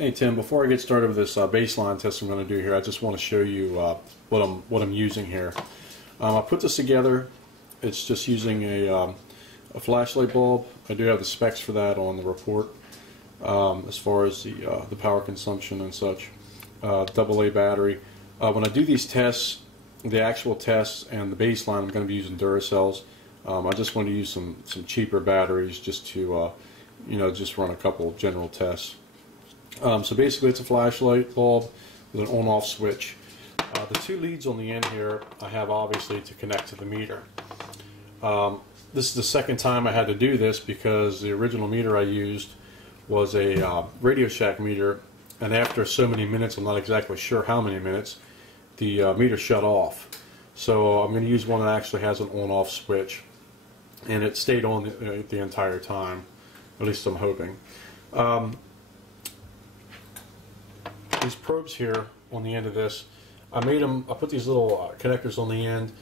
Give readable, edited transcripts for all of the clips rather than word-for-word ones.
Hey Tim, before I get started with this baseline test I'm going to do here, I just want to show you what I'm using here. I put this together. It's just using a flashlight bulb. I do have the specs for that on the report, as far as the power consumption and such. AA battery. When I do these tests, the actual tests and the baseline, I'm going to be using Duracells. I just want to use some cheaper batteries just to just run a couple of general tests. So basically it's a flashlight bulb with an on-off switch. The two leads on the end here I have obviously to connect to the meter. This is the second time I had to do this because the original meter I used was a Radio Shack meter, and after so many minutes, I'm not exactly sure how many minutes, the meter shut off. So I'm going to use one that actually has an on-off switch, and it stayed on the entire time, at least I'm hoping. These probes here on the end of this, I put these little connectors on the end.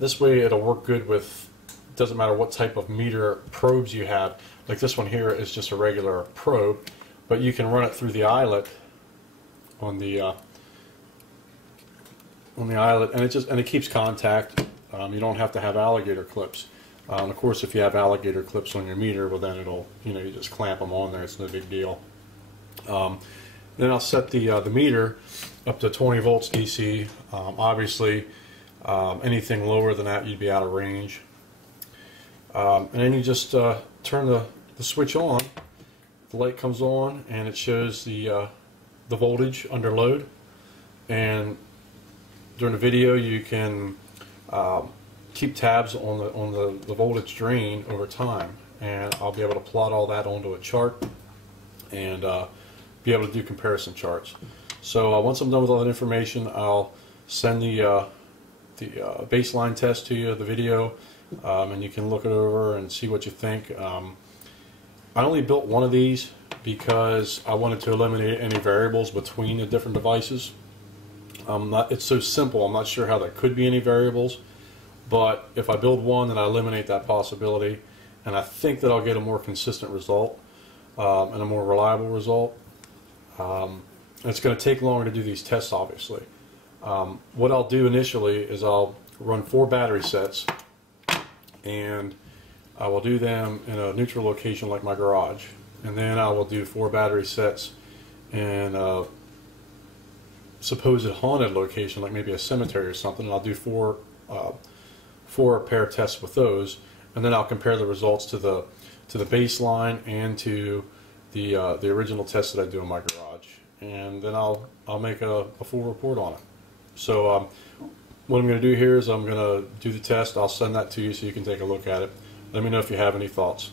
This way it'll work good with, doesn't matter what type of meter probes you have. Like this one here is just a regular probe, but you can run it through the eyelet on the eyelet, and it keeps contact. You don't have to have alligator clips. And of course, if you have alligator clips on your meter, well then it'll, you just clamp them on there. It's no big deal. Then I'll set the meter up to 20 volts DC. Obviously, anything lower than that, you'd be out of range. And then you just turn the switch on. The light comes on, and it shows the voltage under load. And during the video, you can keep tabs on the voltage drain over time, and I'll be able to plot all that onto a chart and be able to do comparison charts. So once I'm done with all that information, I'll send the baseline test to you, the video, and you can look it over and see what you think. I only built one of these because I wanted to eliminate any variables between the different devices. It's so simple, I'm not sure how there could be any variables, but if I build one, then I eliminate that possibility, and I think that I'll get a more consistent result and a more reliable result. It's going to take longer to do these tests, obviously. What I'll do initially is I'll run 4 battery sets, and I will do them in a neutral location like my garage, and then I will do 4 battery sets in a supposed haunted location like maybe a cemetery or something, and I'll do four pair tests with those, and then I'll compare the results to the baseline and to the original test that I do in my garage, and then I'll make a full report on it. So what I'm going to do here is I'm going to do the test. I'll send that to you so you can take a look at it. Let me know if you have any thoughts.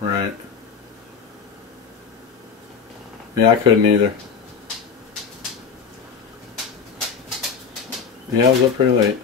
Right. Yeah, I couldn't either. Yeah, I was up pretty late.